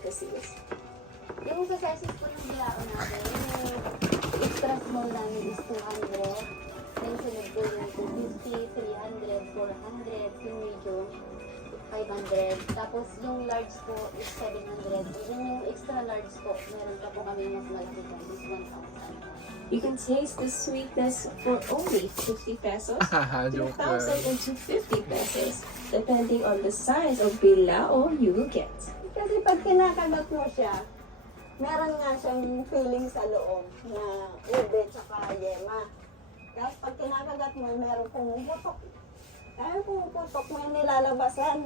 delicacies. Yung sa sizes po ng bilao natin, yung extra small namin is 200. Then sunod po yung 250, 300, 400, yung medium 500. Tapos yung large po is 700. Yung extra large po, meron pa po kami mas malaki po, is 1,000. You can taste the sweetness for only 50 pesos, Joke 2,000 and 250 pesos, depending on the size of bilao you will get. Kasi pag kinakagat mo siya, meron nga siyang feeling sa loob na ube tsaka yema. Tapos pag kinakagat mo, meron pumuputok. Kaya pumuputok, may nilalabasan.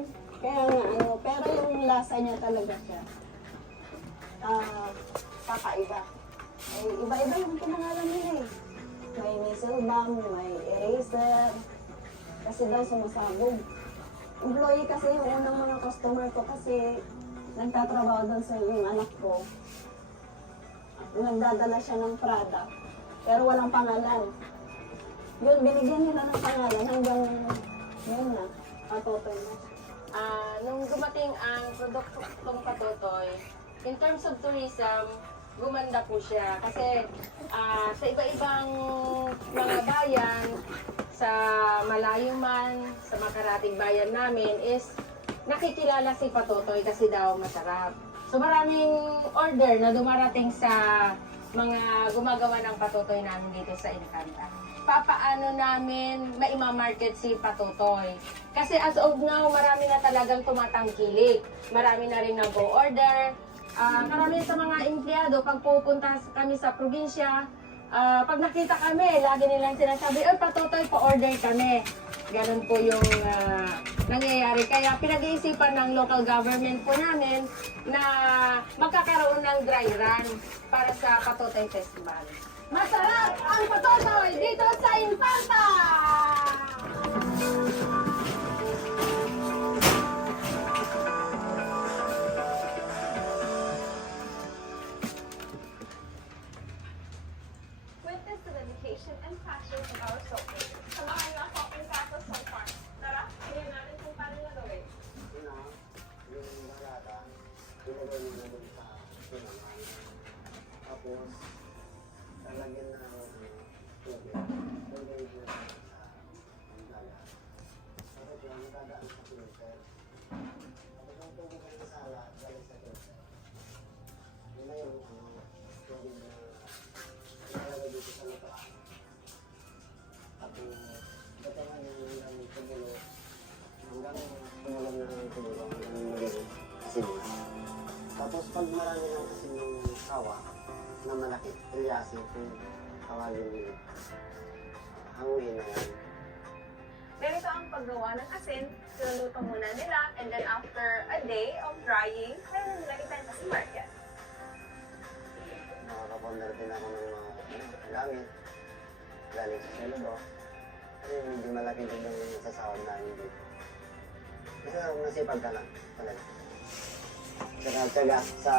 Kaya nga pero yung lasa niya talaga siya. Kakaiba. Ay, iba-iba yung pinangalan nila eh. May missile bomb, may eraser. Kasi daw sumasabog. Employee kasi yung unang mga customer ko kasi nagtatrabaho doon sa yung anak ko. Nagdadala siya ng product, pero walang pangalan. Yun, binigyan nila ng pangalan hanggang yun na, patotoy na. Nung dumating ang produktong Patotoy, in terms of tourism, gumanda po siya. Kasi sa iba-ibang mga bayan, sa malayo man, sa makarating bayan namin, is nakikilala si Patotoy kasi daw masarap. So maraming order na dumarating sa mga gumagawa ng patotoy namin dito sa Infanta. Papaano namin maimamarket si Patotoy? Kasi as of now, marami na talagang tumatangkilik. Marami na rin nag-o-order. Karamihan sa mga empleyado, pag pupunta kami sa probinsya, pag nakita kami, lagi nilang sinasabi, Patotoy, pa-order kami. Ganun po yung nangyayari. Kaya pinag-iisipan ng local government po namin na magkakaroon ng dry run para sa Patotoy Festival. Masarap ang Patotoy dito sa Infanta! Witness the dedication and passion of our soldiers. Samahan niyo ako in Taco so far. Tara, tingnan natin kung paano nagawin. Yung barata, pinagay mo na dun sa pinangan. Tapos, lalagyan na ng tubig. Lagay mo na sa dagat. Tapos yung dadaan sa filter. Tapos yung tubig na nasala, galing sa filter. Yun na yung tubig na ilalagay dito sa lutaan. Tapos, datangan yung hanggang tumulo. Hanggang tumulo na ng tumulo. Hanggang maging asin na. Tapos pag marami ng asin yung kawa na malaki, ilyasin kung tawagin nyo. Hanguin na yan. Ganito ang paggawa ng asin. Sinuluto muna nila and then after a day of drying, kaya nila ibenta sa market. Nakakaponder din ako ng mga gamit. Galing sa seludo. Kasi medyo malaki din yung sasawad namin dito. Kasi nasipag ka lang talaga. Tsaga sa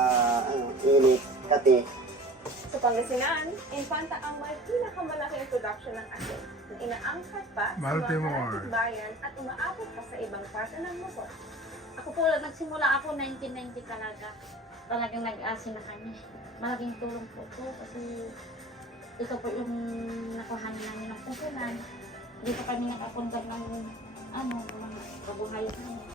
init, kati. Sa Pangasinan, Infanta ang may pinakamalaking production ng asin na inaangkat pa sa mga karatig bayan at umaabot pa sa ibang parte ng mundo. Ako po, nagsimula ako 1990 talaga. Talagang nag-asin na kami. Malaking tulong po ito kasi ito po yung nakuhanin namin ng pupunan. Dito kami nakapunta ng mga kabuhayan namin.